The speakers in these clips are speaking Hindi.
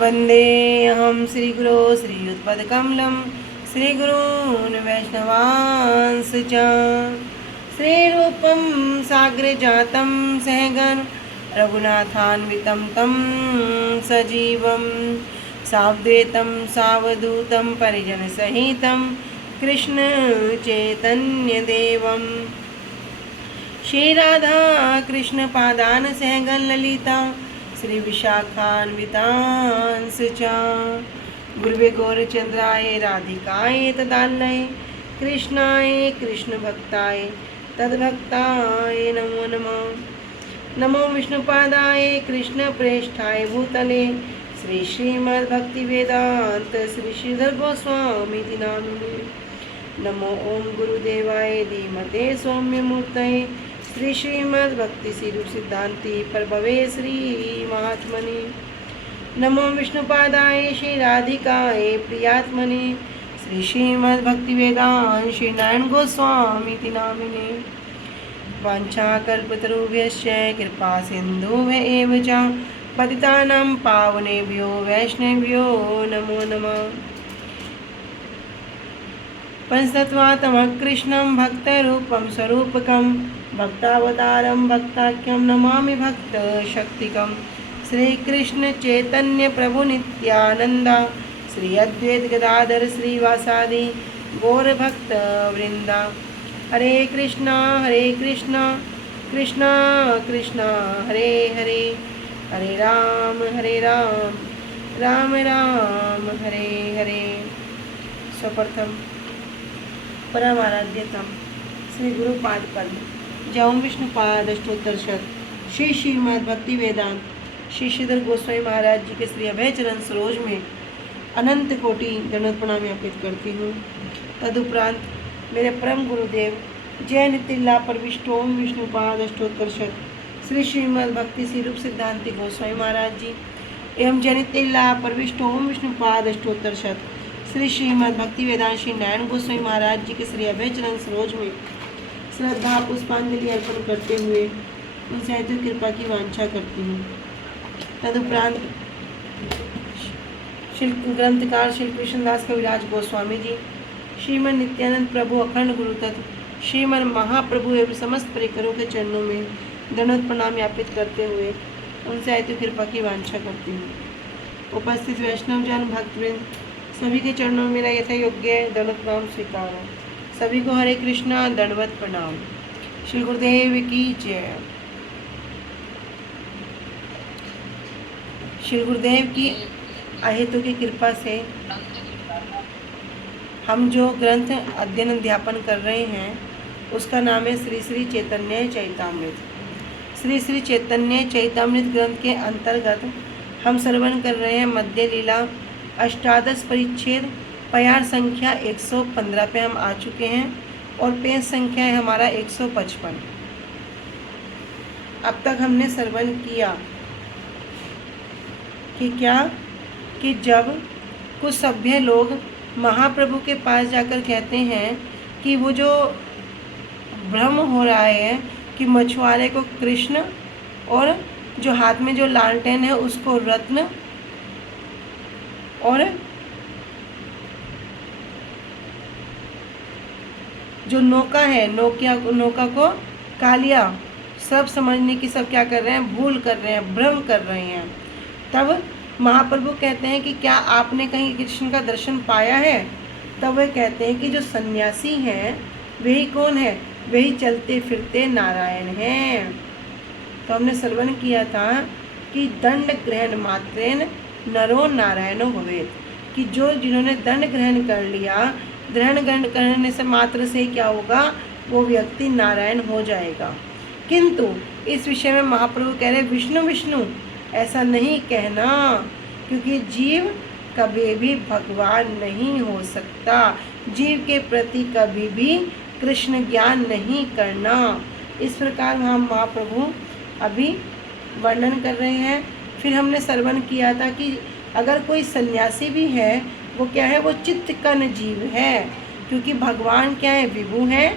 वन्देऽहं श्रीगुरो श्रीयुत्पदकमलं श्रीगुरून् वैष्णवांश्च च श्रीरूपं साग्रजातं सहगण रघुनाथान्वितं तं सजीवं सावधूतं सावधूतं परिजनसहितं कृष्णचैतन्यदेवं श्रीराधा कृष्णपादान् सहगण ललिता श्रीविशाखान्वितांश्च च गुरुवे गौरचन्द्राय राधिकाय तदालये कृष्णाय कृष्णभक्ताय तद्भक्ताय नमो नमः। नमो विष्णुपादाय कृष्णप्रेष्ठाय भूतले श्री श्रीमद्भक्तिवेदान्त श्री श्रीधर गोस्वामी नामिने। नमो ओम गुरुदेवाय धीमते सौम्यमूर्तये श्री श्रीमद्भक्ति सिरूप सिद्धांति प्रभवे श्री महात्मने। नमो विष्णुपादाय श्री राधिकाय प्रियात्मने श्री श्रीमद्भक्तिवेदांत श्री नारायण गोस्वामी नामिने। वाञ्छाकल्पतरुभ्यश्च कृपा सिन्धुभ्य एव च पतितानां पावनेभ्यो वैष्णवेभ्यो नमो नमः। पंचतत्त्वात्मकं कृष्णं भक्तरूपं स्वरूपकं भक्तावतारं भक्ताख्यं नमामि भक्तशक्तिकं श्रीकृष्ण चैतन्य प्रभु नित्यानंद श्री अद्वैत गदाधर श्रीवासादि गौरभक्तवृंदा। हरे कृष्णा कृष्णा कृष्णा हरे हरे हरे राम राम राम हरे हरे। स्वप्रथम परम आराध्यतम श्री गुरुपाद पद्म जौन विष्णुपाद अष्टोत्तर शत श्री श्रीमद् भक्ति वेदांत श्री श्रीधर गोस्वामी महाराज जी के श्री अभय चरण सरोज में अनंत कोटि दंडवत प्रणाम अर्पित करती हूँ। तदुपरांत मेरे परम गुरुदेव जय नितिल्ला परविष्टोम विष्णुपाद अष्टोत्तर शत श्री श्रीमद् भक्ति स्वरूप सिद्धांति गोस्वामी महाराज जी एवं जय नितिल्ला परविष्टोम विष्णुपाद अष्टोत्तर शत श्री श्रीमद् भक्ति वेदांत श्री नारायण गोस्वामी महाराज जी के श्री अभय चरण सरोज में श्रद्धा पुष्पांजलि अर्पण करते हुए उनसे अतुल कृपा की वांछा करती हूँ। तदुपरांत ग्रंथकार श्री कृष्णदास कविराज गोस्वामी जी श्रीमद नित्यानंद प्रभु अखंड गुरु तत्व श्रीमद महाप्रभु एवं समस्त परिकरों के चरणों में दंडवत प्रणाम ज्ञापित करते हुए उनसे अतुल कृपा की वांछा करती हूँ। उपस्थित वैष्णव जन भक्तवृंद सभी के चरणों में मेरा यथा योग्य दंडवत प्रणाम स्वीकार हो। सभी को हरे कृष्णा दंडवत प्रणाम। श्री गुरुदेव की जय। श्री गुरुदेव की अहेतु की कृपा से हम जो ग्रंथ अध्ययन अध्यापन कर रहे हैं उसका नाम है श्री श्री चैतन्य चैतामृत। श्री श्री चैतन्य चैतामृत ग्रंथ के अंतर्गत हम श्रवण कर रहे हैं मध्य लीला अष्टादश परिच्छेद प्यार संख्या 115 पे हम आ चुके हैं और पेज संख्या है हमारा 155। अब तक हमने श्रवण किया कि क्या कि जब कुछ सभ्य लोग महाप्रभु के पास जाकर कहते हैं कि वो जो भ्रम हो रहा है कि मछुआरे को कृष्ण और जो हाथ में जो लालटेन है उसको रत्न और जो नौका है नौका को कालिया सब समझने की सब क्या कर रहे हैं, भूल कर रहे हैं, भ्रम कर रहे हैं। तब महाप्रभु कहते हैं कि क्या आपने कहीं कृष्ण का दर्शन पाया है? तब वे कहते हैं कि जो सन्यासी हैं वही कौन है, वही चलते फिरते नारायण हैं। तो हमने श्रवण किया था कि दंड ग्रहण मात्रेन नरो नारायणो भवेत्, कि जो जिन्होंने दंड ग्रहण कर लिया, ग्रहण करने से मात्र से क्या होगा, वो व्यक्ति नारायण हो जाएगा। किंतु इस विषय में महाप्रभु कह रहे विष्णु विष्णु ऐसा नहीं कहना, क्योंकि जीव कभी भी भगवान नहीं हो सकता। जीव के प्रति कभी भी कृष्ण ज्ञान नहीं करना। इस प्रकार हम महाप्रभु अभी वर्णन कर रहे हैं। फिर हमने श्रवण किया था कि अगर कोई सन्यासी भी है वो क्या है, वो चित्तकन जीव है, क्योंकि भगवान क्या है, विभु है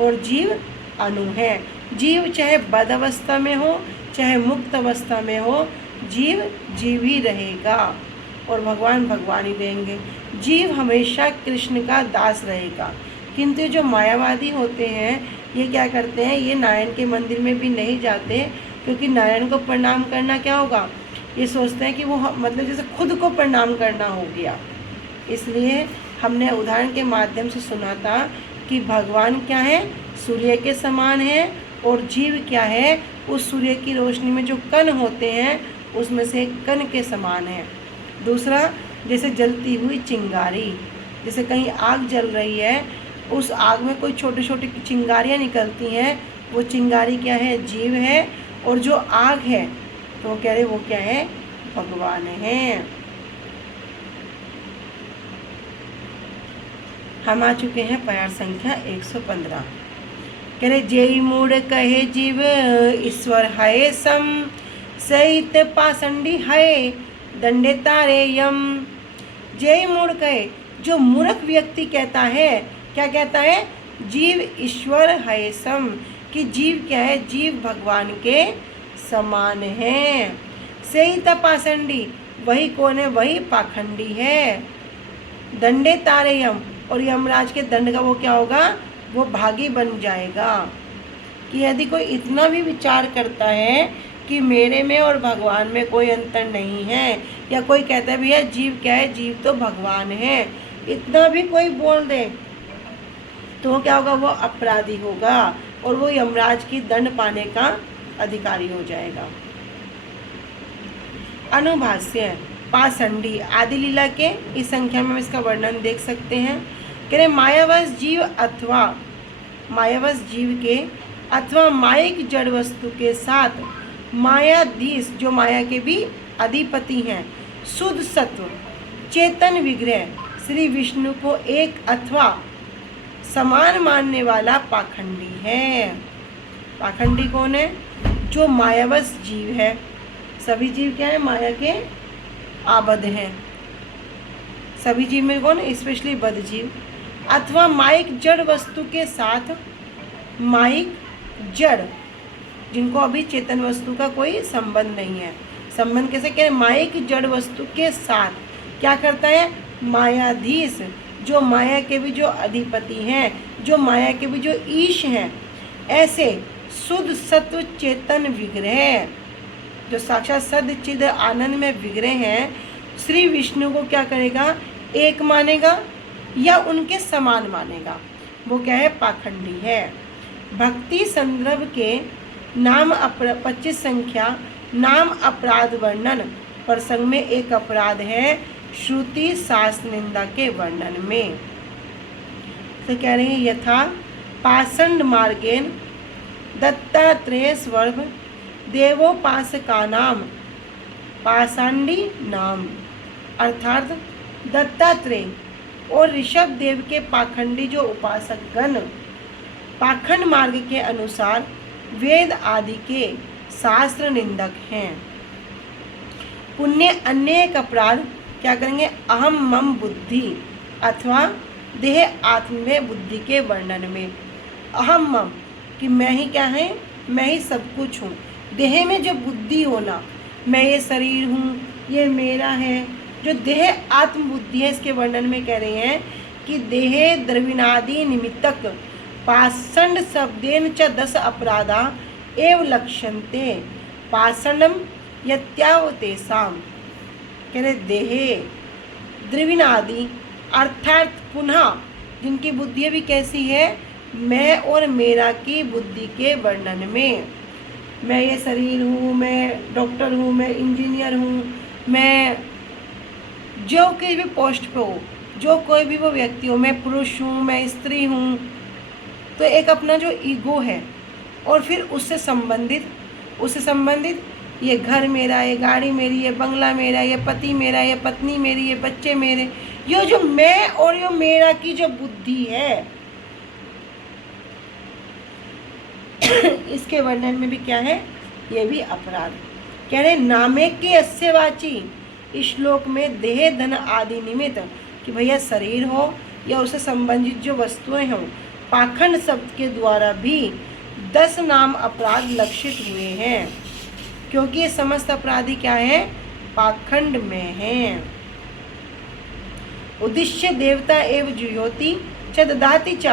और जीव अनु है। जीव चाहे बद्ध अवस्था में हो चाहे मुक्त अवस्था में हो, जीव जीव ही रहेगा। और भगवान भगवान ही रहेंगे। जीव हमेशा कृष्ण का दास रहेगा। किंतु जो मायावादी होते हैं ये क्या करते हैं, ये नारायण के मंदिर में भी नहीं जाते, क्योंकि नारायण को प्रणाम करना क्या होगा, ये सोचते हैं कि वो मतलब जैसे खुद को प्रणाम करना हो गया। इसलिए हमने उदाहरण के माध्यम से सुना था कि भगवान क्या है, सूर्य के समान है, और जीव क्या है, उस सूर्य की रोशनी में जो कण होते हैं उसमें से एक कण के समान है। दूसरा, जैसे जलती हुई चिंगारी, जैसे कहीं आग जल रही है, उस आग में कोई छोटे छोटे चिंगारियाँ निकलती हैं, वो चिंगारी क्या है, जीव है, और जो आग है तो वो कह रहे वो क्या है, भगवान है। हम आ चुके हैं प्यार संख्या 115। कह रहे जेई मूड कहे जीव ईश्वर है सम, सहित पासंडी है दंडे तारे यम। जेई मूड कहे, जो मूर्ख व्यक्ति कहता है, क्या कहता है, जीव ईश्वर है सम, कि जीव क्या है, जीव भगवान के समान है। सहित पासंडी, वही कौन है, वही पाखंडी है। दंडे तारे यम, और यमराज के दंड का वो क्या होगा, वो भागी बन जाएगा। कि यदि कोई इतना भी विचार करता है कि मेरे में और भगवान में कोई अंतर नहीं है, या कोई कहता है भैया जीव क्या है, जीव तो भगवान है, इतना भी कोई बोल दे तो क्या होगा, वो अपराधी होगा और वो यमराज की दंड पाने का अधिकारी हो जाएगा। अनुभाष्य पाषंडी आदि लीला के इस संख्या में इसका वर्णन देख सकते हैं। कह रहे मायावश जीव अथवा मायावश जीव के अथवा मायिक जड़ वस्तु के साथ मायाधीश, जो माया के भी अधिपति हैं, शुद्ध सत्व चेतन विग्रह श्री विष्णु को एक अथवा समान मानने वाला पाखंडी है। पाखंडी कौन है, जो मायावश जीव है। सभी जीव क्या है, माया के आबद्ध हैं। सभी जीव में कौन, स्पेशली बद्ध जीव। अथवा मायिक जड़ वस्तु के साथ, मायिक जड़ जिनको अभी चेतन वस्तु का कोई संबंध नहीं है। संबंध कैसे कह, मायिक जड़ वस्तु के साथ क्या करता है, मायाधीश, जो माया के भी जो अधिपति हैं, जो माया के भी जो ईश हैं, ऐसे शुद्ध सत्व चेतन विग्रह, जो साक्षात सद चिद आनंद में विग्रह हैं, श्री विष्णु को क्या करेगा, एक मानेगा या उनके समान मानेगा। वो क्या है, पाखंडी है। भक्ति संदर्भ के नाम 25 संख्या नाम अपराध वर्णन प्रसंग में एक अपराध है श्रुति शास्त्र निंदा के वर्णन में। तो कह रहे हैं यथा पाषंड मार्गेन दत्तात्रेय स्वर्भ देवोपासका नाम पाषांडी नाम, अर्थात दत्तात्रेय और ऋषभ देव के पाखंडी जो उपासक गण पाखंड मार्ग के अनुसार वेद आदि के शास्त्र निंदक हैं। पुण्य अन्य एक अपराध क्या करेंगे, अहम मम बुद्धि अथवा देह आत्म में बुद्धि के वर्णन में। अहम मम कि मैं ही क्या है, मैं ही सब कुछ हूँ। देह में जो बुद्धि होना, मैं ये शरीर हूँ, ये मेरा है, जो देह आत्म बुद्धि है, इसके वर्णन में कह रहे हैं कि देह द्रविणादि निमित्तक पाषंड शब्देन च 10 अपराधा एव लक्ष्यन्ते पाषंडम यत्यावतेषाम। कह रहे देहे द्रविणादि अर्थात पुनः जिनकी बुद्धि भी कैसी है, मैं और मेरा की बुद्धि के वर्णन में। मैं ये शरीर हूँ, मैं डॉक्टर हूँ, मैं इंजीनियर हूँ, मैं जो कोई भी पोस्ट पे हो, जो कोई भी वो व्यक्ति हो, मैं पुरुष हूँ, मैं स्त्री हूँ, तो एक अपना जो ईगो है, और फिर उससे संबंधित ये घर मेरा, ये गाड़ी मेरी, ये बंगला मेरा, ये पति मेरा, ये पत्नी मेरी, ये बच्चे मेरे, ये जो मैं और ये मेरा की जो बुद्धि है, इसके वर्णन में भी क्या है, ये भी अपराध। कह रहे नामे के अस्य वाची, इस श्लोक में देह धन आदि निमित्त कि भैया शरीर हो या उससे संबंधित जो वस्तुएं हों, पाखंड शब्द के द्वारा भी 10 नाम अपराध लक्षित हुए हैं, क्योंकि ये समस्त अपराधी क्या है, पाखंड में हैं। उद्दिश्य देवता एव जुहोति च ददाति च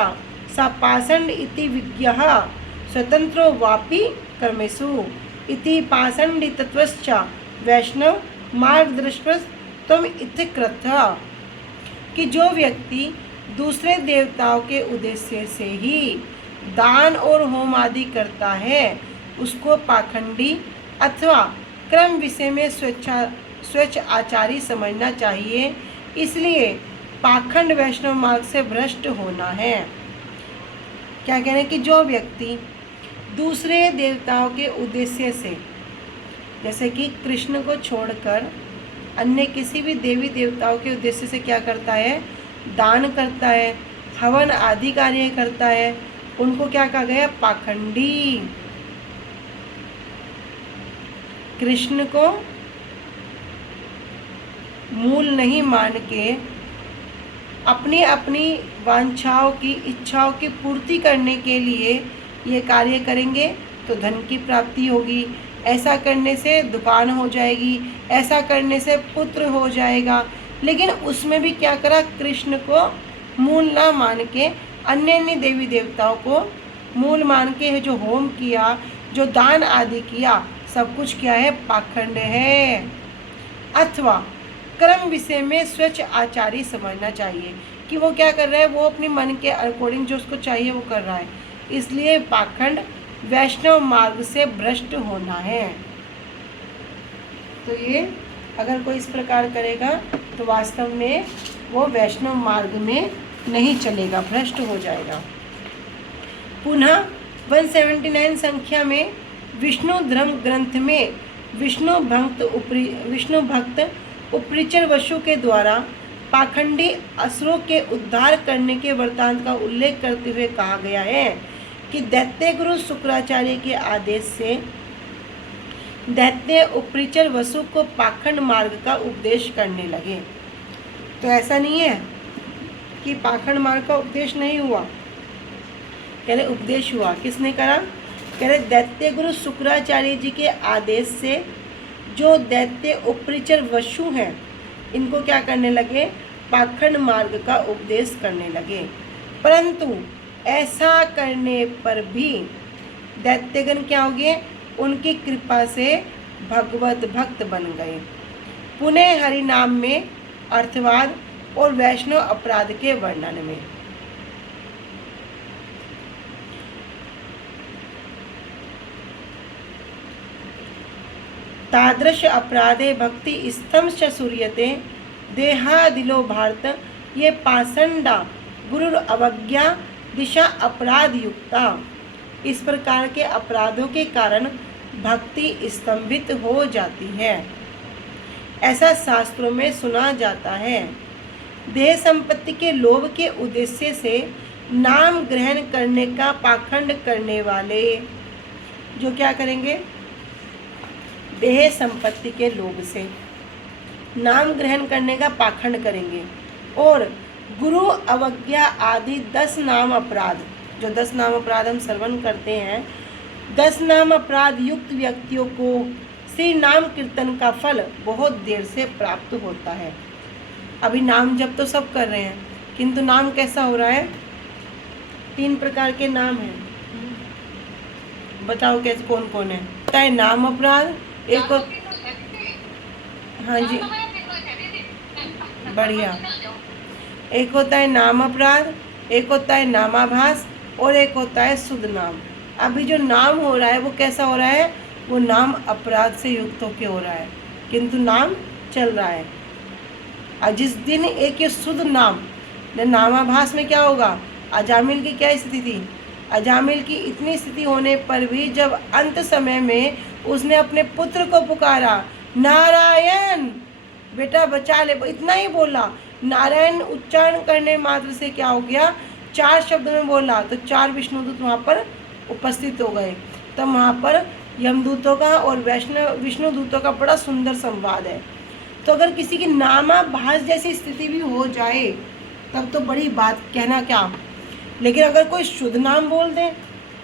सा पाषंड इति विज्ञः स्वतंत्रो वापि कर्मेषु इति पाषंडितत्वश्च वैष्णव मार्गदर्शकत्वम् इति कृतः। कि जो व्यक्ति दूसरे देवताओं के उद्देश्य से ही दान और होम आदि करता है उसको पाखंडी अथवा क्रम विषय में स्वच्छ आचारी समझना चाहिए। इसलिए पाखंड वैष्णव मार्ग से भ्रष्ट होना है। क्या कह रहे हैं कि जो व्यक्ति दूसरे देवताओं के उद्देश्य से, जैसे कि कृष्ण को छोड़कर अन्य किसी भी देवी देवताओं के उद्देश्य से क्या करता है, दान करता है, हवन आदि कार्य करता है, उनको क्या कहा गया, पाखंडी। कृष्ण को मूल नहीं मान के अपनी अपनी वांछाओं की, इच्छाओं की पूर्ति करने के लिए ये कार्य करेंगे तो धन की प्राप्ति होगी, ऐसा करने से दुकान हो जाएगी, ऐसा करने से पुत्र हो जाएगा। लेकिन उसमें भी क्या करा, कृष्ण को मूल ना मान के अन्य देवी देवताओं को मूल मान के जो होम किया, जो दान आदि किया, सब कुछ क्या है, पाखंड है। अथवा क्रम विषय में स्वच्छ आचारी समझना चाहिए कि वो क्या कर रहा है, वो अपने मन के अकॉर्डिंग जो उसको चाहिए वो कर रहा है। इसलिए पाखंड वैष्णव मार्ग से भ्रष्ट होना है। तो ये अगर कोई इस प्रकार करेगा तो वास्तव में वो वैष्णव मार्ग में नहीं चलेगा, भ्रष्ट हो जाएगा। पुनः 179 संख्या में विष्णु धर्म ग्रंथ में विष्णु भक्त उपरिचर वसु के द्वारा पाखंडी असुरों के उद्धार करने के वृत्तांत का उल्लेख करते हुए कहा गया है कि दैत्य गुरु शुक्राचार्य के आदेश से दैत्य उपरिचर वसु को पाखंड मार्ग का उपदेश करने लगे। तो ऐसा नहीं है कि पाखंड मार्ग का उपदेश नहीं हुआ, कह रहे उपदेश हुआ। किसने करा, कह रहे दैत्य गुरु शुक्राचार्य जी के आदेश से जो दैत्य उपरिचर वसु हैं इनको क्या करने लगे, पाखंड मार्ग का उपदेश करने लगे। परंतु ऐसा करने पर भी दैत्यगण क्या हो गए, उनकी कृपा से भगवत भक्त बन गए। पुनः हरि नाम में अर्थवाद और वैष्णव अपराध के वर्णन में। तादृश अपराधे भक्ति स्तंभ च सूर्यते देहादिलो भारत ये पाषंडा गुरु अवज्ञा दिशा अपराध युक्ता। इस प्रकार के अपराधों के कारण भक्ति स्तंभित हो जाती है, ऐसा शास्त्रों में सुना जाता है। देह संपत्ति के लोभ के उद्देश्य से नाम ग्रहण करने का पाखंड करने वाले जो क्या करेंगे, देह संपत्ति के लोभ से नाम ग्रहण करने का पाखंड करेंगे और गुरु अवज्ञा आदि 10 नाम अपराध, जो 10 नाम अपराध हम श्रवण करते हैं, 10 नाम अपराध युक्त व्यक्तियों को श्री नाम कीर्तन का फल बहुत देर से प्राप्त होता है। अभी नाम जप तो सब कर रहे हैं, किंतु नाम कैसा हो रहा है, 3 प्रकार के नाम हैं। बताओ कैसे, कौन कौन है, होता है नाम अपराध, एक हाँ जी बढ़िया, एक होता है नाम अपराध, एक होता है नामाभास और एक होता है शुद्ध नाम। अभी जो नाम हो रहा है वो कैसा हो रहा है, वो नाम अपराध से युक्त होकर हो रहा है, किंतु नाम चल रहा है। और जिस दिन एक ये शुद्ध नाम, नामाभास में क्या होगा, अजामिल की क्या स्थिति थी, अजामिल की इतनी स्थिति होने पर भी जब अंत समय में उसने अपने पुत्र को पुकारा, नारायण बेटा बचा ले, इतना ही बोला, नारायण उच्चारण करने मात्र से क्या हो गया, 4 शब्द में बोला तो 4 विष्णुदूत वहाँ पर उपस्थित हो गए। तब वहाँ पर यमदूतों का और विष्णुदूतों का बड़ा सुंदर संवाद है। तो अगर किसी की नामाभास जैसी स्थिति भी हो जाए तब तो बड़ी बात, कहना क्या। लेकिन अगर कोई शुद्ध नाम बोल दे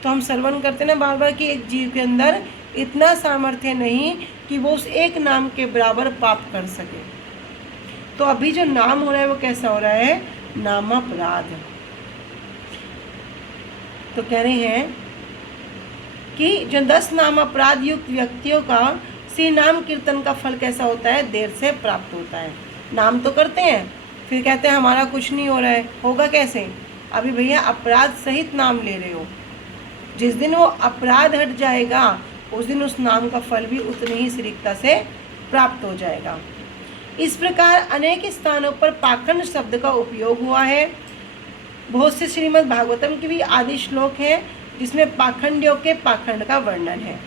तो हम श्रवण करते ना बार बार कि एक जीव के अंदर इतना सामर्थ्य नहीं कि वो उस एक नाम के बराबर पाप कर सके। तो अभी जो नाम हो रहा है वो कैसा हो रहा है, नामापराध। तो कह रहे हैं कि जो 10 नाम अपराध युक्त व्यक्तियों का श्री नाम कीर्तन का फल कैसा होता है, देर से प्राप्त होता है। नाम तो करते हैं, फिर कहते हैं हमारा कुछ नहीं हो रहा है, होगा कैसे? अभी भैया अपराध सहित नाम ले रहे हो, जिस दिन वो अपराध हट जाएगा उस दिन उस नाम का फल भी उतनी ही शीघ्रता से प्राप्त हो जाएगा। इस प्रकार अनेक स्थानों पर पाखंड शब्द का उपयोग हुआ है। बहुत से श्रीमद् भागवतम के भी आदि श्लोक हैं जिसमें पाखंडियों के पाखंड का वर्णन है।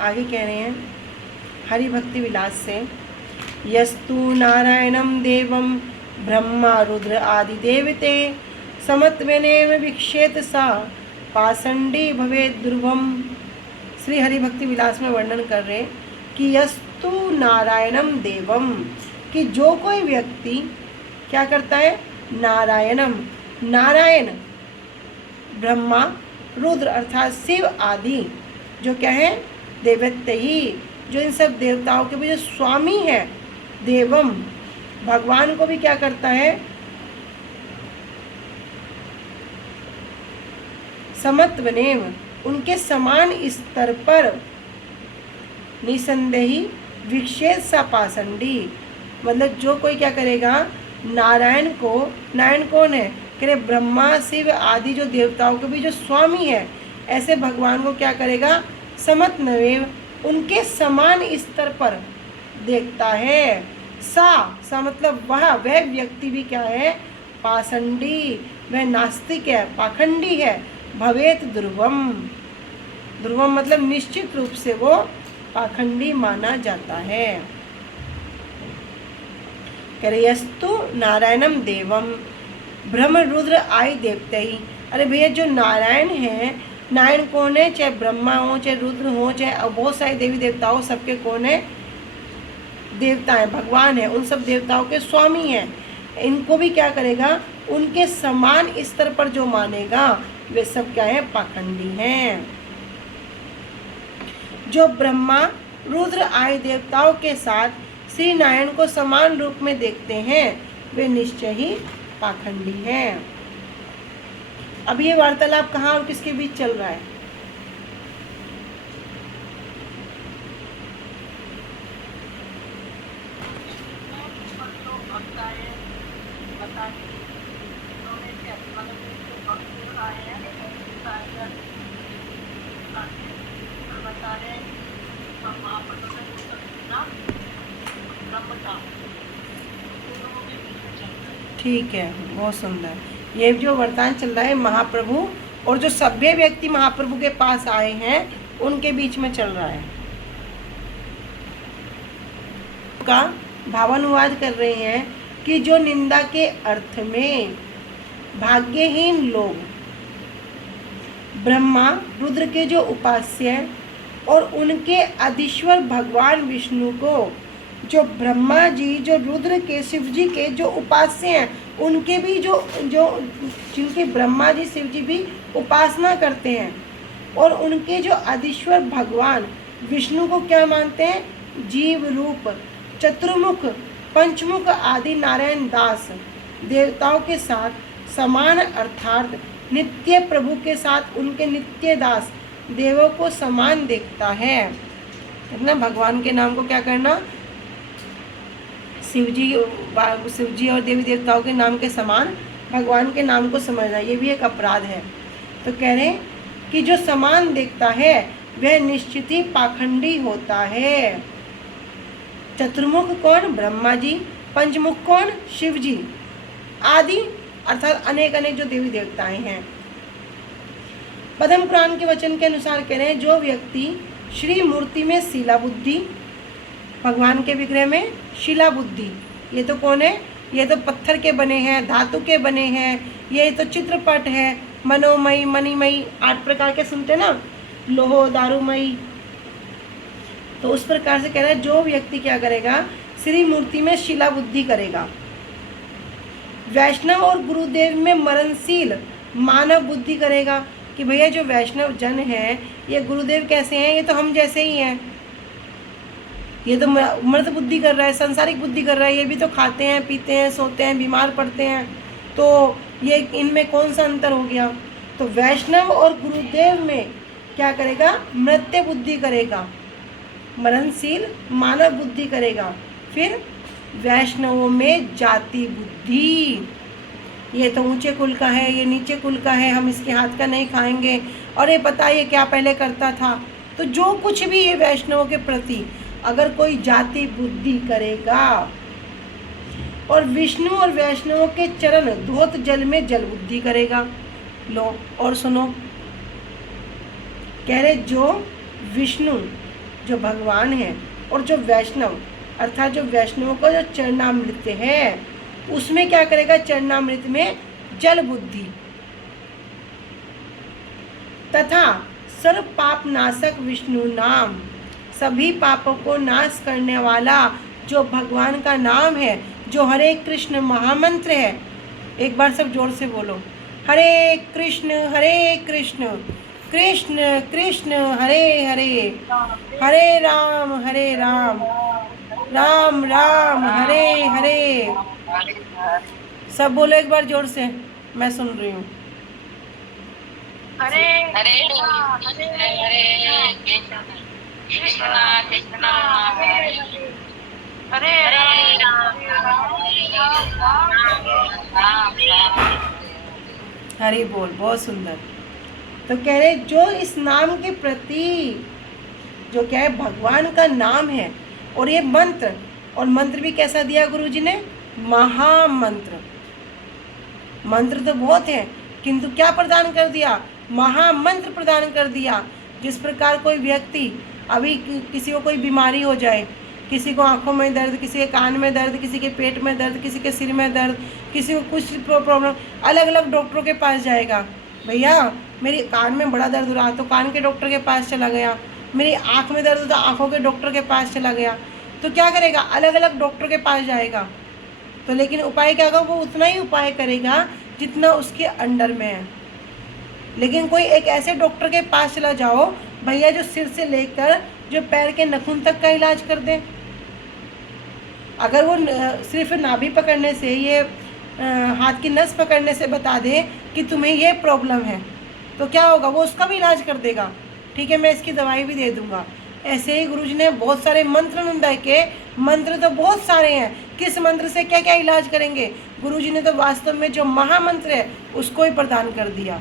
आगे कह रहे हैं हरि भक्ति विलास से, यस्तु नारायणं देवं ब्रह्मा रुद्र आदि देवते समत्वेनेव विक्षेत सा पाषंडी भवेत् ध्रुवम्। श्री हरि भक्ति विलास में वर्णन कर रहे कि यस्तु नारायणं देवम, कि जो कोई व्यक्ति क्या करता है, नारायणम, नारायण ब्रह्मा रुद्र अर्थात शिव आदि जो क्या है, देवत्य ही, जो इन सब देवताओं के भी जो स्वामी है, देवम भगवान को भी क्या करता है, समत्वनेव उनके समान स्तर पर, निसंदेही विक्षेद सा पाषंडी, मतलब जो कोई क्या करेगा, नारायण को, नारायण कौन है, करे ब्रह्मा शिव आदि जो देवताओं के भी जो स्वामी है, ऐसे भगवान को क्या करेगा, समत्वनेव उनके समान स्तर पर देखता है। सा मतलब वह व्यक्ति भी क्या है, पाषंडी, वह नास्तिक है, पाखंडी है, भवेत ध्रुवम, ध्रुवम मतलब निश्चित रूप से वो पाखंडी माना जाता है। कह रहे यस्तु नारायणम देवम ब्रह्म रुद्र आदि देवतई। अरे भैया जो नारायण है, नारायण कौन है, चाहे ब्रह्मा हो, चाहे रुद्र हो, चाहे बहुत सारे देवी देवताओं, सबके कौन है, देवता है, भगवान है, उन सब देवताओं के स्वामी हैं। इनको भी क्या करेगा, उनके समान स्तर पर जो मानेगा वे सब क्या है, पाखंडी हैं। जो ब्रह्मा रुद्र आदि देवताओं के साथ श्री नारायण को समान रूप में देखते हैं वे निश्चय ही पाखंडी हैं। अब ये वार्तालाप कहाँ और किसके बीच चल रहा है, ठीक है, बहुत सुंदर। ये जो वर्तान चल रहा है महाप्रभु और जो सभ्य व्यक्ति महाप्रभु के पास आए हैं उनके बीच में चल रहा है। का भावानुवाद कर रहे हैं कि जो निंदा के अर्थ में भाग्यहीन लोग ब्रह्मा रुद्र के जो उपास्य और उनके अधीश्वर भगवान विष्णु को, जो ब्रह्मा जी, जो रुद्र के, शिव जी के जो उपास्य हैं, उनके भी जो जिनके ब्रह्मा जी शिव जी भी उपासना करते हैं, और उनके जो अधीश्वर भगवान विष्णु को क्या मानते हैं, जीव रूप, चतुर्मुख, पंचमुख आदि नारायण दास देवताओं के साथ समान, अर्थात नित्य प्रभु के साथ उनके नित्य दास देवों को समान देखता है। ना भगवान के नाम को क्या करना, शिव जी और देवी देवताओं के नाम के समान भगवान के नाम को समझना, ये भी एक अपराध है। तो कह रहे हैं कि जो समान देखता है वह निश्चित ही पाखंडी होता है। चतुर्मुख कौन, ब्रह्मा जी, पंचमुख कौन, शिव जी आदि अर्थात अनेक अनेक जो देवी देवताएं हैं। पद्म पुराण के वचन के अनुसार कह रहे हैं जो व्यक्ति श्री मूर्ति में शिला बुद्धि, भगवान के विग्रह में शिला बुद्धि, ये तो कौन है, ये तो पत्थर के बने हैं, धातु के बने हैं, ये तो चित्रपट है, मनोमयी, मणिमयी, 8 प्रकार के सुनते ना, लोहो दारूमयी। तो उस प्रकार से कह रहा है जो व्यक्ति क्या करेगा, श्री मूर्ति में शिला बुद्धि करेगा, वैष्णव और गुरुदेव में मरणशील मानव बुद्धि करेगा कि भैया जो वैष्णव जन है ये गुरुदेव कैसे हैं, ये तो हम जैसे ही हैं, ये तो मर्द बुद्धि कर रहा है, संसारिक बुद्धि कर रहा है, ये भी तो खाते हैं पीते हैं सोते हैं बीमार पड़ते हैं, तो ये इनमें कौन सा अंतर हो गया। तो वैष्णव और गुरुदेव में क्या करेगा, मृत्य बुद्धि करेगा, मरणशील मानव बुद्धि करेगा। फिर वैष्णवों में जाति बुद्धि, ये तो ऊंचे कुल का है, ये नीचे कुल का है, हम इसके हाथ का नहीं खाएंगे, और ये पता ये क्या पहले करता था। तो जो कुछ भी ये वैष्णवों के प्रति अगर कोई जाति बुद्धि करेगा, और विष्णु और वैष्णवों के चरण धोत जल में जल बुद्धि करेगा। लो और सुनो, कह रहे जो विष्णु जो भगवान है और जो वैष्णव अर्थात जो वैष्णवों का जो चरणामृत है उसमें क्या करेगा, चरणामृत में जल बुद्धि। तथा सर्व पाप नाशक विष्णु नाम, सभी पापों को नाश करने वाला जो भगवान का नाम है, जो हरे कृष्ण महामंत्र है। एक बार सब जोर से बोलो, हरे कृष्ण कृष्ण कृष्ण हरे हरे, हरे राम राम राम हरे हरे। सब बोलो एक बार जोर से, मैं सुन रही हूँ। हरे हरे हरे कृष्णा कृष्णा हरे हरे हरि बोल, बहुत सुंदर। तो कह रहे जो इस नाम के प्रति जो क्या है भगवान का नाम है, और ये मंत्र, और मंत्र भी कैसा दिया गुरुजी ने, महामंत्र। मंत्र तो बहुत है किंतु क्या प्रदान कर दिया, महामंत्र प्रदान कर दिया। जिस प्रकार कोई व्यक्ति अभी किसी को कोई बीमारी हो जाए, किसी को आंखों में दर्द, किसी के कान में दर्द, किसी के पेट में दर्द, किसी के सिर में दर्द, किसी को कुछ प्रॉब्लम, अलग अलग डॉक्टरों के पास जाएगा। भैया मेरी कान में बड़ा दर्द हो रहा तो कान के डॉक्टर के पास चला गया, मेरी आँख में दर्द तो आँखों के डॉक्टर के पास चला गया। तो क्या करेगा, अलग अलग डॉक्टर के पास जाएगा। तो लेकिन उपाय क्या होगा, वो उतना ही उपाय करेगा जितना उसके अंडर में है। लेकिन कोई एक ऐसे डॉक्टर के पास चला जाओ भैया जो सिर से लेकर जो पैर के नखून तक का इलाज कर दे। अगर वो सिर्फ नाभि पकड़ने से, ये हाथ की नस पकड़ने से बता दे कि तुम्हें ये प्रॉब्लम है, तो क्या होगा, वो उसका भी इलाज कर देगा। ठीक है, मैं इसकी दवाई भी दे दूंगा। ऐसे ही गुरुजी ने बहुत सारे मंत्र अनुदाय के, मंत्र तो बहुत सारे हैं, किस मंत्र से क्या क्या इलाज करेंगे। गुरुजी ने तो वास्तव में जो महामंत्र है उसको ही प्रदान कर दिया।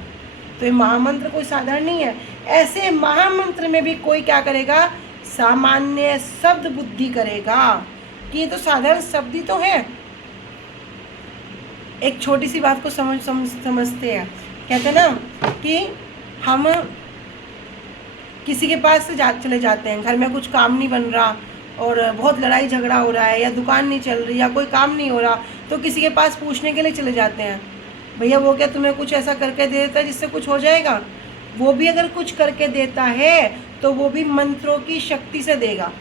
तो ये महामंत्र कोई साधारण नहीं है। ऐसे महामंत्र में भी कोई क्या करेगा, सामान्य शब्द बुद्धि करेगा कि ये तो साधारण शब्द ही तो है। एक छोटी सी बात को समझते हैं। कहते हैं ना कि हम किसी के पास से चले जाते हैं, घर में कुछ काम नहीं बन रहा और बहुत लड़ाई झगड़ा हो रहा है, या दुकान नहीं चल रही, या कोई काम नहीं हो रहा, तो किसी के पास पूछने के लिए चले जाते हैं, भैया वो क्या तुम्हें कुछ ऐसा करके दे देता है जिससे कुछ हो जाएगा। वो भी अगर कुछ करके देता है तो वो भी मंत्रों की शक्ति से देगा।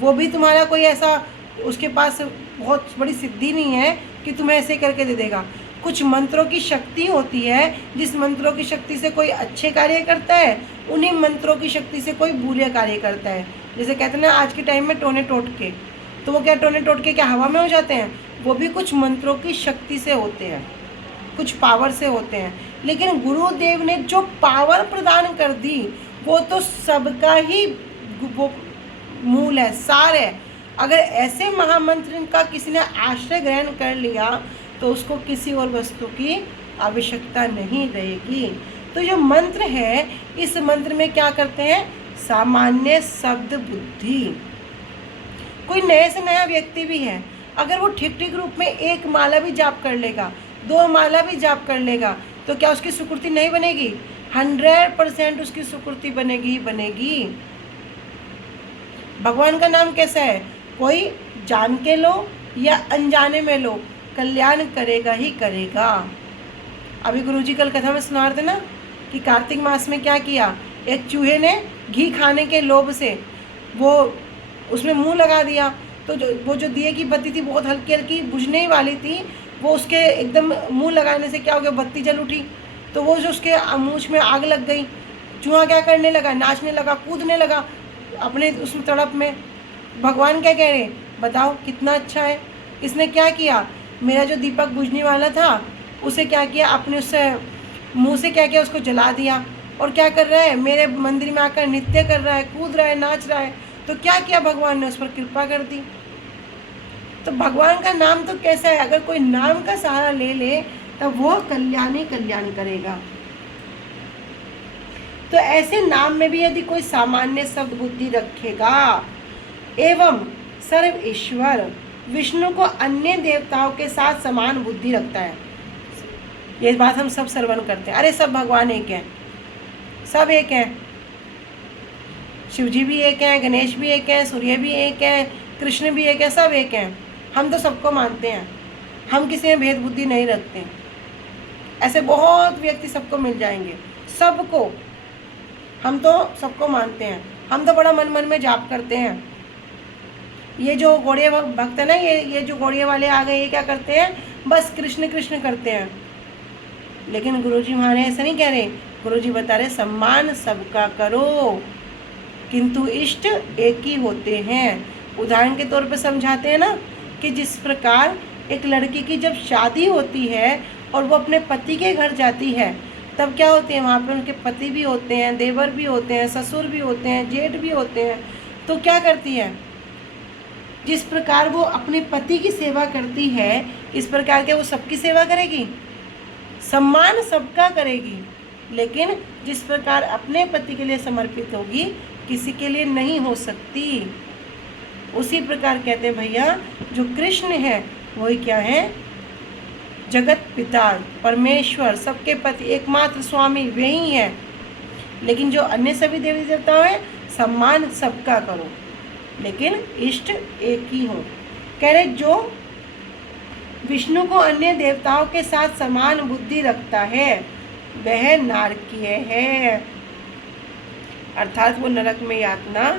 वो भी तुम्हारा कोई ऐसा, उसके पास बहुत बड़ी सिद्धि नहीं है कि तुम्हें ऐसे करके दे देगा। कुछ मंत्रों की शक्ति होती है, जिस मंत्रों की शक्ति से कोई अच्छे कार्य करता है, उन्हीं मंत्रों की शक्ति से कोई बुरे कार्य करता है। जैसे कहते हैं ना आज के टाइम में टोने टोटके, तो वो क्या टोने टोटके क्या हवा में हो जाते हैं, वो भी कुछ मंत्रों की शक्ति से होते हैं, कुछ पावर से होते हैं। लेकिन गुरुदेव ने जो पावर प्रदान कर दी वो तो सबका ही वो मूल है, सार है। अगर ऐसे महामंत्र का किसी ने आश्रय ग्रहण कर लिया तो उसको किसी और वस्तु की आवश्यकता नहीं रहेगी। तो जो मंत्र है, इस मंत्र में क्या करते हैं, सामान्य शब्द बुद्धि। कोई नए से नया व्यक्ति भी है, अगर वो ठीक ठीक रूप में एक माला भी जाप कर लेगा, 2 माला भी जाप कर लेगा, तो क्या उसकी सुकृति नहीं बनेगी? 100% उसकी सुकृति बनेगी ही बनेगी। भगवान का नाम कैसा है, कोई जान के लो या अनजाने में लो, कल्याण करेगा ही करेगा। अभी गुरुजी कल कथा में सुना रहे थे ना कि कार्तिक मास में क्या किया, एक चूहे ने घी खाने के लोभ से वो उसमें मुंह लगा दिया, तो वो जो दिए की बत्ती थी बहुत हल्की हल्की बुझने ही वाली थी, वो उसके एकदम मुंह लगाने से क्या हो गया, बत्ती जल उठी, तो वो जो उसके मूछ में आग लग गई। चूहा क्या करने लगा, नाचने लगा, कूदने लगा अपने उस तड़प में। भगवान क्या कह रहे, बताओ कितना अच्छा है, इसने क्या किया, मेरा जो दीपक बुझने वाला था उसे क्या किया, अपने उससे मुंह से क्या किया, उसको जला दिया। और क्या कर रहा है, मेरे मंदिर में आकर नृत्य कर रहा है, कूद रहा है, नाच रहा है। तो क्या किया, भगवान ने उस पर कृपा कर दी। तो भगवान का नाम तो कैसा है, अगर कोई नाम का सहारा ले ले तब वो कल्याण ही कल्याण करेगा। तो ऐसे नाम में भी यदि कोई सामान्य शब्द बुद्धि रखेगा एवं सर्व ईश्वर विष्णु को अन्य देवताओं के साथ समान बुद्धि रखता है। ये बात हम सब श्रवण करते हैं, अरे सब भगवान एक हैं, सब एक हैं, शिव जी भी एक हैं, गणेश भी एक हैं, सूर्य भी एक हैं, कृष्ण भी एक है, सब एक हैं। हम तो सबको मानते हैं, हम किसी में भेद बुद्धि नहीं रखते। ऐसे बहुत व्यक्ति सबको मिल जाएंगे, सबको, हम तो सबको मानते हैं। हम तो बड़ा मन मन में जाप करते हैं। ये जो गौड़िया भक्त है ना, ये जो गौड़िया वाले आ गए, ये क्या करते हैं, बस कृष्ण कृष्ण करते हैं। लेकिन गुरुजी महाराज ऐसा नहीं कह रहे, गुरुजी बता रहे सम्मान सबका करो किंतु इष्ट एक ही होते हैं। उदाहरण के तौर पर समझाते हैं ना कि जिस प्रकार एक लड़की की जब शादी होती है और वो अपने पति के घर जाती है, तब क्या होते हैं, वहाँ पर उनके पति भी होते हैं, देवर भी होते हैं, ससुर भी होते हैं, जेठ भी होते हैं। तो क्या करती है, जिस प्रकार वो अपने पति की सेवा करती है, इस प्रकार के वो सबकी सेवा करेगी, सम्मान सबका करेगी। लेकिन जिस प्रकार अपने पति के लिए समर्पित होगी, किसी के लिए नहीं हो सकती। उसी प्रकार कहते हैं भैया, जो कृष्ण है वही क्या है, जगत पिता, परमेश्वर, सबके पति, एकमात्र स्वामी वही है। लेकिन जो अन्य सभी देवी देवता हैं, सम्मान सबका करो लेकिन इष्ट एक ही हो। कह रहे जो विष्णु को अन्य देवताओं के साथ समान बुद्धि रखता है वह नारकीय है, अर्थात वो नरक में यातना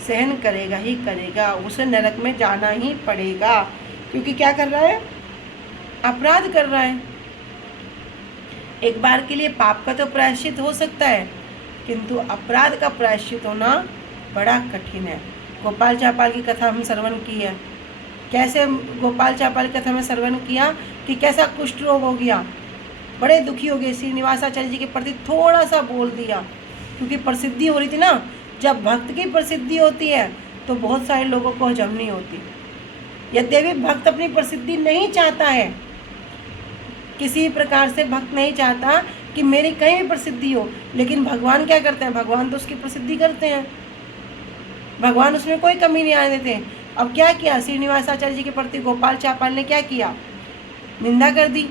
सहन करेगा ही करेगा, उसे नरक में जाना ही पड़ेगा। क्योंकि क्या कर रहा है, अपराध कर रहा है। एक बार के लिए पाप का तो प्रायश्चित हो सकता है, किंतु अपराध का प्रायश्चित होना बड़ा कठिन है। गोपाल चापाल की कथा हम श्रवण की है, कैसे गोपाल चापाल की कथा में श्रवण किया कि कैसा कुष्ठ रोग हो गया, बड़े दुखी हो गए, श्रीनिवासाचार्य जी के प्रति थोड़ा सा बोल दिया, क्योंकि प्रसिद्धि हो रही थी ना। जब भक्त की प्रसिद्धि होती है तो बहुत सारे लोगों को हजम नहीं होती। यद्यपि भक्त अपनी प्रसिद्धि नहीं चाहता है, किसी प्रकार से भक्त नहीं चाहता कि मेरी कहीं भी प्रसिद्धि हो, लेकिन भगवान क्या करते हैं, भगवान तो उसकी प्रसिद्धि करते हैं, भगवान उसमें कोई कमी नहीं आने देते। अब क्या किया, श्रीनिवासाचार्य जी के प्रति गोपाल चापाल ने क्या किया, निंदा कर दी,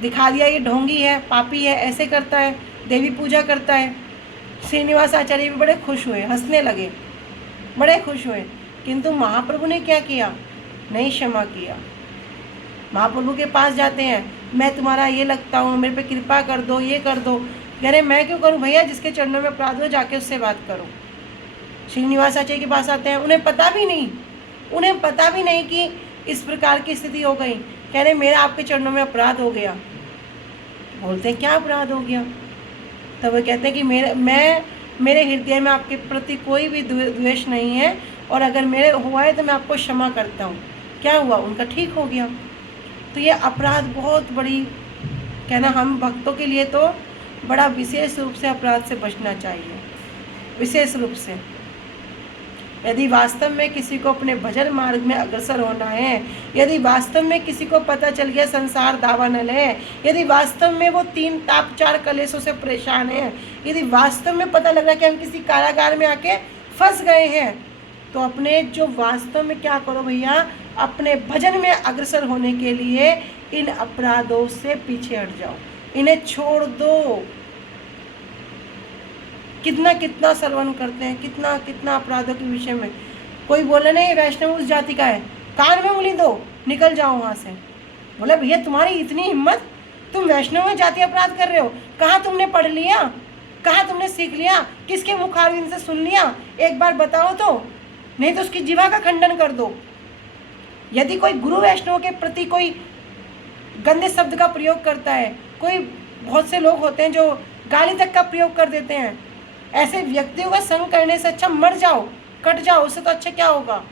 दिखा दिया ये ढोंगी है, पापी है, ऐसे करता है, देवी पूजा करता है। श्रीनिवासाचार्य भी बड़े खुश हुए, हंसने लगे, बड़े खुश हुए। किंतु महाप्रभु ने क्या किया, नहीं क्षमा किया। महाप्रभु के पास जाते हैं, मैं तुम्हारा ये लगता हूँ, मेरे पे कृपा कर दो, ये कर दो। कह रहे मैं क्यों करूँ भैया, जिसके चरणों में अपराध हो जाके उससे बात करो। श्रीनिवासाचार्य के पास आते हैं, उन्हें पता भी नहीं कि इस प्रकार की स्थिति हो गई। कह रहे मेरा आपके चरणों में अपराध हो गया। बोलते हैं क्या अपराध हो गया, तब वो कहते हैं कि मेरे हृदय में आपके प्रति कोई भी द्वेष नहीं है, और अगर मेरे हुआ है तो मैं आपको क्षमा करता हूँ। क्या हुआ, उनका ठीक हो गया। तो ये अपराध बहुत बड़ी, कहना हम भक्तों के लिए तो बड़ा विशेष रूप से अपराध से बचना चाहिए, विशेष रूप से। यदि वास्तव में किसी को अपने भजन मार्ग में अग्रसर होना है, यदि वास्तव में किसी को पता चल गया संसार दावानल है, यदि वास्तव में वो 3 ताप 4 कलेशों से परेशान है, यदि वास्तव में पता लग रहा है कि हम किसी कारागार में आके फंस गए हैं, तो अपने जो वास्तव में क्या करो भैया, अपने भजन में अग्रसर होने के लिए इन अपराधों से पीछे हट जाओ, इन्हें छोड़ दो। कितना कितना श्रवण करते हैं, कितना कितना अपराधों के विषय में। कोई बोले नहीं वैष्णव उस जाति का है, कान में उंगली दो, निकल जाओ वहाँ से। बोले भैया तुम्हारी इतनी हिम्मत, तुम वैष्णव में जाति अपराध कर रहे हो, कहाँ तुमने पढ़ लिया, कहाँ तुमने सीख लिया, किसके मुखारविंद से सुन लिया, एक बार बताओ तो, नहीं तो उसकी जीवा का खंडन कर दो। यदि कोई गुरु वैष्णव के प्रति कोई गंदे शब्द का प्रयोग करता है, कोई बहुत से लोग होते हैं जो गाली तक का प्रयोग कर देते हैं, ऐसे व्यक्तियों का संग करने से अच्छा मर जाओ, कट जाओ, उससे तो अच्छा क्या होगा।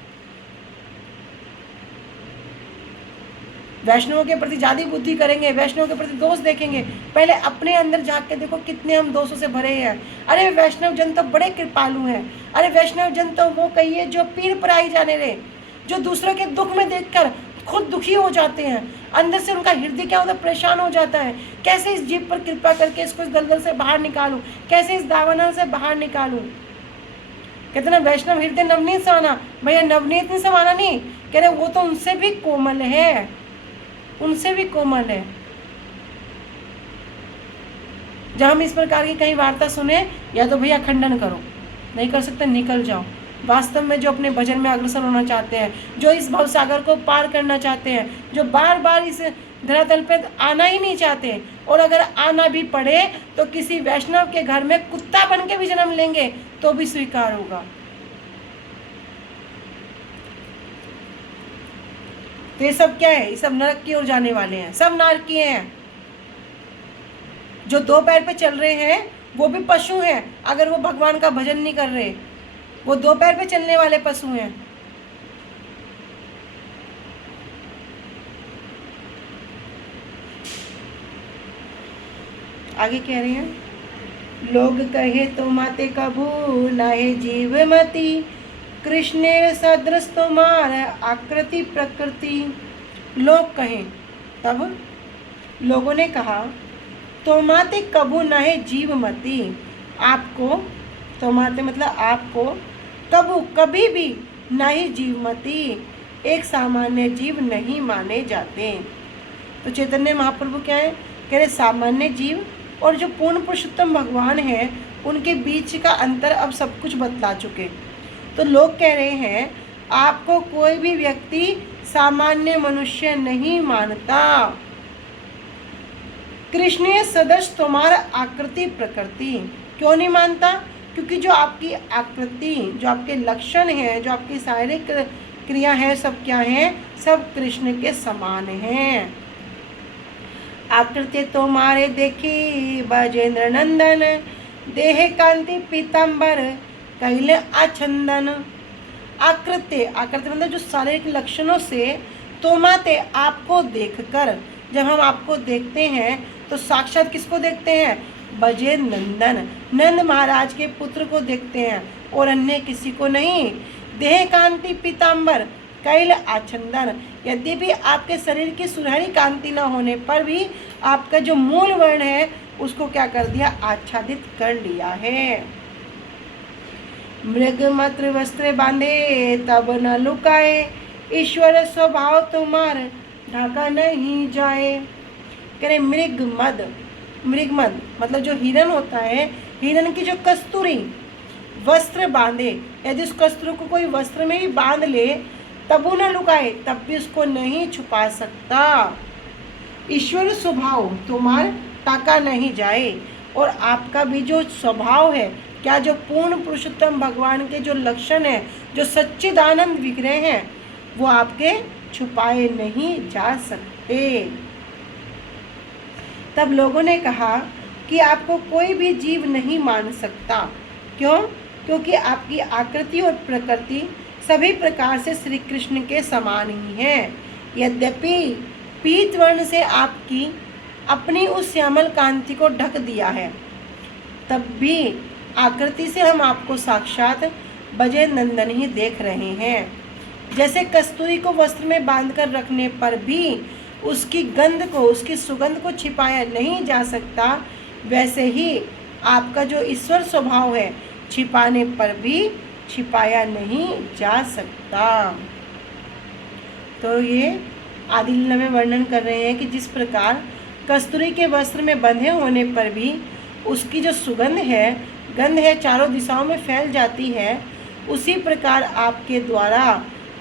वैष्णवों के प्रति ज्यादा बुद्धि करेंगे, वैष्णव के प्रति दोष देखेंगे, पहले अपने अंदर झांक के देखो कितने हम दोषों से भरे हैं। अरे वैष्णव जन तो बड़े कृपालु हैं, अरे वैष्णव जन तो वो कहिए जो पीर पराई जाने रहे, जो दूसरों के दुख में देखकर खुद दुखी हो जाते हैं, अंदर से उनका हृदय क्या होता है, परेशान हो जाता है। कैसे इस जीव पर कृपा करके इसको इस दलदल से बाहर निकालूं, कैसे इस दावानल से बाहर निकालूं। कहते ना वैष्णव हृदय नवनीत समाना, भैया नवनीत नहीं समाना नहीं, कह रहे वो तो उनसे भी कोमल है, उनसे भी कोमल है। जब हम इस प्रकार की कहीं वार्ता सुने, या तो भैया खंडन करो, नहीं कर सकते निकल जाओ। वास्तव में जो अपने भजन में अग्रसर होना चाहते हैं, जो इस भव सागर को पार करना चाहते हैं, जो बार बार इस धरातल पे आना ही नहीं चाहते, और अगर आना भी पड़े तो किसी वैष्णव के घर में कुत्ता बन के भी जन्म लेंगे तो भी स्वीकार होगा। तो ये सब क्या है, ये सब नरक की ओर जाने वाले हैं, सब नारकीय हैं। जो दो पैर पे चल रहे हैं वो भी पशु हैं, अगर वो भगवान का भजन नहीं कर रहे, वो दो पैर पे चलने वाले पशु हैं। आगे कह रहे हैं, लोग कहे तो माते कभू नाहे जीवमती, कृष्ण सदृश तुम्हार आकृति प्रकृति। लोग कहें, तब लोगों ने कहा तो माते कभू नहे जीवमती, आपको, तो माते मतलब आपको, कभू कभी भी नहीं जीवमती, एक सामान्य जीव नहीं माने जाते। तो चैतन्य महाप्रभु क्या है, कह रहे सामान्य जीव और जो पूर्ण पुरुषोत्तम भगवान है उनके बीच का अंतर अब सब कुछ बतला चुके। तो लोग कह रहे हैं आपको कोई भी व्यक्ति सामान्य मनुष्य नहीं मानता, कृष्ण सदस्य तुम्हारा आकृति प्रकृति। क्यों नहीं मानता, क्योंकि जो आपकी आकृति, जो आपके लक्षण हैं, जो आपकी शारीरिक क्रिया है, सब क्या है, सब कृष्ण के समान हैं। आकृति तुम्हारे देखी बजेंद्र नंदन, देह कांति पीताम्बर कैले आचंदन। आकृति, आकृति मतलब जो शारीरिक लक्षणों से, तोमाते आपको देखकर, जब हम आपको देखते हैं तो साक्षात किसको देखते हैं, बजे नंदन, नंद महाराज के पुत्र को देखते हैं और अन्य किसी को नहीं। देह कांति पीताम्बर कैल आचंदन, यद्यपि आपके शरीर की सुनहरी कांति न होने पर भी आपका जो मूल वर्ण है उसको क्या कर दिया, आच्छादित कर लिया है। मृग मत्र वस्त्र बांधे तब न लुकाए, ईश्वर स्वभाव तुम्हार ढाका नहीं जाए। कह रहे मृग मद मतलब जो हिरण होता है, हिरण की जो कस्तूरी वस्त्र बांधे, यदि उस कस्तूरी को कोई वस्त्र में भी बांध ले तब वो न लुकाए, तब भी उसको नहीं छुपा सकता। ईश्वर स्वभाव तुम्हार टाका नहीं जाए, और आपका भी जो स्वभाव है, क्या जो पूर्ण पुरुषोत्तम भगवान के जो लक्षण है, जो सच्चिदानंद विग्रह हैं, वो आपके छुपाए नहीं जा सकते। तब लोगों ने कहा कि आपको कोई भी जीव नहीं मान सकता। क्यों? क्योंकि आपकी आकृति और प्रकृति सभी प्रकार से श्री कृष्ण के समान ही है। यद्यपि पीत वर्ण से आपकी अपनी उस श्यामल कांति को ढक दिया है, तब भी आकृति से हम आपको साक्षात बजे नंदन ही देख रहे हैं। जैसे कस्तूरी को वस्त्र में बांधकर रखने पर भी उसकी गंध को, उसकी सुगंध को छिपाया नहीं जा सकता, वैसे ही आपका जो ईश्वर स्वभाव है छिपाने पर भी छिपाया नहीं जा सकता। तो ये आदि लीला में वर्णन कर रहे हैं कि जिस प्रकार कस्तूरी के वस्त्र में बंधे होने पर भी उसकी जो सुगंध है, गंध है, चारों दिशाओं में फैल जाती है, उसी प्रकार आपके द्वारा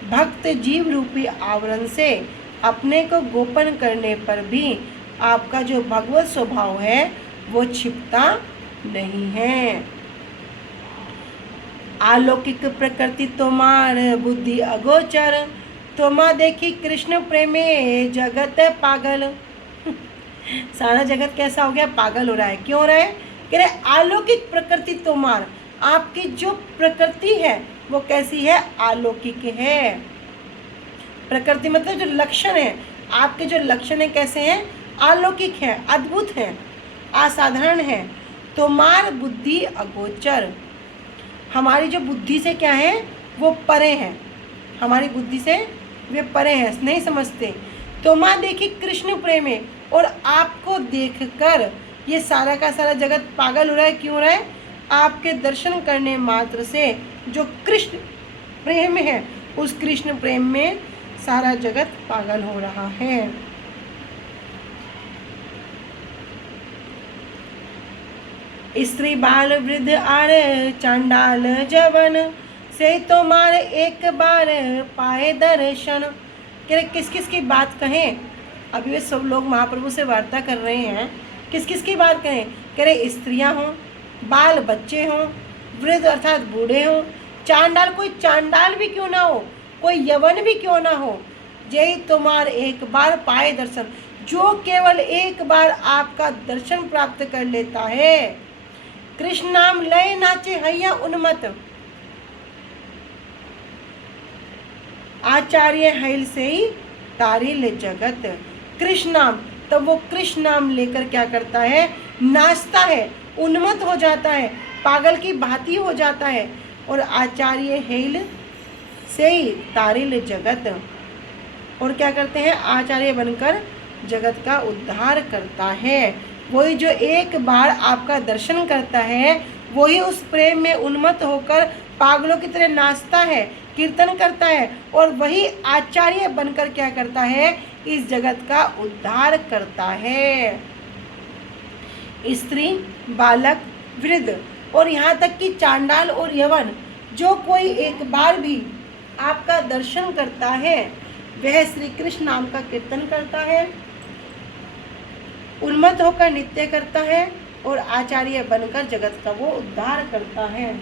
भक्त जीव रूपी आवरण से अपने को गोपन करने पर भी आपका जो भगवत स्वभाव है वो छिपता नहीं है। अलौकिक प्रकृति तुम्हार बुद्धि अगोचर, तो माँ देखी कृष्ण प्रेमे जगत पागल। सारा जगत कैसा हो गया, पागल हो रहा है। क्यों हो रहा है, कह रहे अलौकिक प्रकृति तोमार, आपकी जो प्रकृति है वो कैसी है, अलौकिक है। प्रकृति मतलब जो लक्षण है, आपके जो लक्षण है कैसे हैं, अलौकिक है, अद्भुत है, असाधारण है। तोमार बुद्धि अगोचर, हमारी जो बुद्धि से क्या है वो परे हैं, हमारी बुद्धि से वे परे हैं, नहीं समझते। तो माँ देखी कृष्ण प्रेम है, और आपको देखकर ये सारा का सारा जगत पागल हो रहा है। क्यों हो रहा है, आपके दर्शन करने मात्र से जो कृष्ण प्रेम है, उस कृष्ण प्रेम में सारा जगत पागल हो रहा है। स्त्री बाल वृद्ध आर चांडाल जवन, से तो मार एक बार पाए दर्शन। कह रहे किस किस की बात कहें, अभी वे सब लोग महाप्रभु से वार्ता कर रहे हैं, किस किस की बात कहें। कह रहे स्त्रियां हों, बाल बच्चे हों, वृद्ध अर्थात बूढ़े हों, चांडाल, कोई चांडाल भी क्यों ना हो, कोई यवन भी क्यों ना हो, यही तुम्हार एक बार पाए दर्शन, जो केवल एक बार आपका दर्शन प्राप्त कर लेता है। कृष्ण नाम लय नाचे हैया उन्मत, आचार्य हैल से ही तारिल जगत। कृष्ण नाम, तब वो कृष्ण नाम लेकर क्या करता है, नाचता है, उन्मत्त हो जाता है, पागल की भांति हो जाता है। और आचार्य हैल से ही तारिल जगत, और क्या करते हैं, आचार्य बनकर जगत का उद्धार करता है। वही जो एक बार आपका दर्शन करता है, वही उस प्रेम में उन्मत्त होकर पागलों की तरह नाचता है, कीर्तन करता है, और वही आचार्य बनकर क्या करता है, इस जगत का उद्धार करता है। स्त्री, बालक, वृद्ध और यहाँ तक कि चांडाल और यवन, जो कोई एक बार भी आपका दर्शन करता है, वह श्री कृष्ण नाम का कीर्तन करता है, उन्मत्त होकर नित्य करता है, और आचार्य बनकर जगत का वो उद्धार करता है।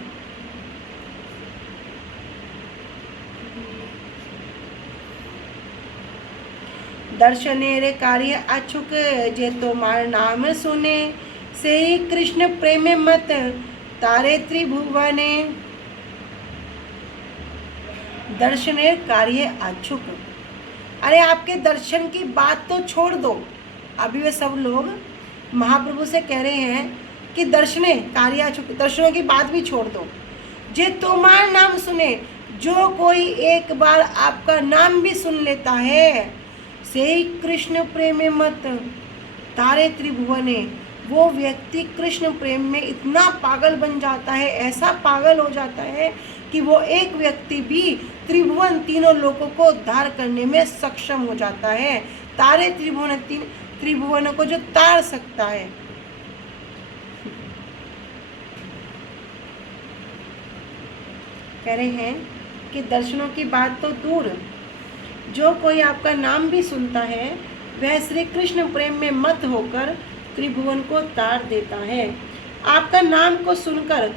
दर्शनेर कार्य अछुक, जे तोमार नाम सुने, से ही कृष्ण प्रेम मत तारे त्रिभुवने। दर्शनेर कार्य अछुक, अरे आपके दर्शन की बात तो छोड़ दो। अभी वे सब लोग महाप्रभु से कह रहे हैं कि दर्शने कार्य अछुक, दर्शनों की बात भी छोड़ दो। जे तोमार नाम सुने, जो कोई एक बार आपका नाम भी सुन लेता है, से ही कृष्ण प्रेम मत तारे त्रिभुवने, वो व्यक्ति कृष्ण प्रेम में इतना पागल बन जाता है, ऐसा पागल हो जाता है कि वो एक व्यक्ति भी त्रिभुवन, तीनों लोगों को उद्धार करने में सक्षम हो जाता है। तारे त्रिभुवन, तीन त्रिभुवनों को जो तार सकता है। कह रहे हैं कि दर्शनों की बात तो दूर, जो कोई आपका नाम भी सुनता है, वह श्री कृष्ण प्रेम में मत होकर त्रिभुवन को तार देता है। आपका नाम को सुनकर,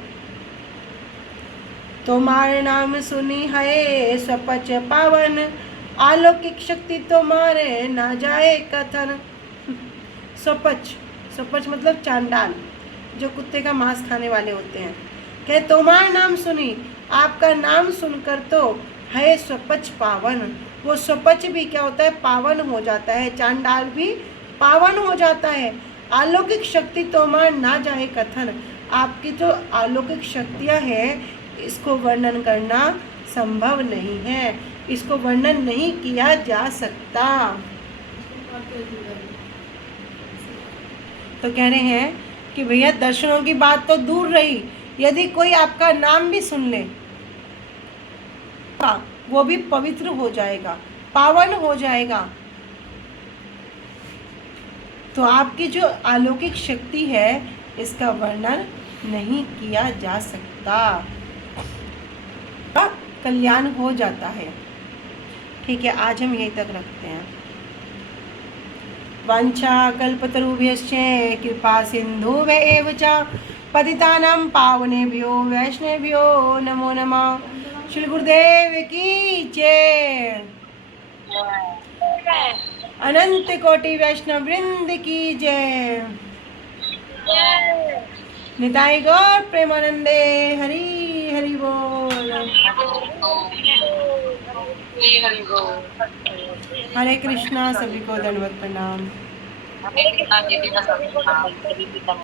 तुम्हारे नाम सुनी है स्वपच पावन, अलौकिक शक्ति तुम्हारे ना जाए कथन। स्वपच, स्वपच मतलब चांडाल, जो कुत्ते का मांस खाने वाले होते हैं। कहे तुम्हारा नाम सुनी, आपका नाम सुनकर तो है स्वपच पावन, वो स्वपच भी क्या होता है, पावन हो जाता है, चांडाल भी पावन हो जाता है। अलौकिक शक्ति तोमार ना जाए कथन, आपकी जो अलौकिक शक्तियाँ हैं, इसको वर्णन करना संभव नहीं है, इसको वर्णन नहीं किया जा सकता। तो कह रहे हैं कि भैया दर्शनों की बात तो दूर रही, यदि कोई आपका नाम भी सुन ले, वो भी पवित्र हो जाएगा, पावन हो जाएगा। तो आपकी जो अलौकिक शक्ति है, इसका वर्णन नहीं किया जा सकता, कल्याण हो जाता है। ठीक है, आज हम यहीं तक रखते हैं। वांछा कल्पतरुभ्यश्च कृपा सिन्धुभ्येव च पतितानां पावनेभ्यो वैष्णवेभ्यो नमो नमः। श्री गुरुदेव की जय। अनंत कोटि वैष्णव वृंद की जय। निताई गौर प्रेमानंदे। हरि हरि बोल। हरे कृष्णा। सभी को दंडवत प्रणाम। हरे कृष्णा दीदी का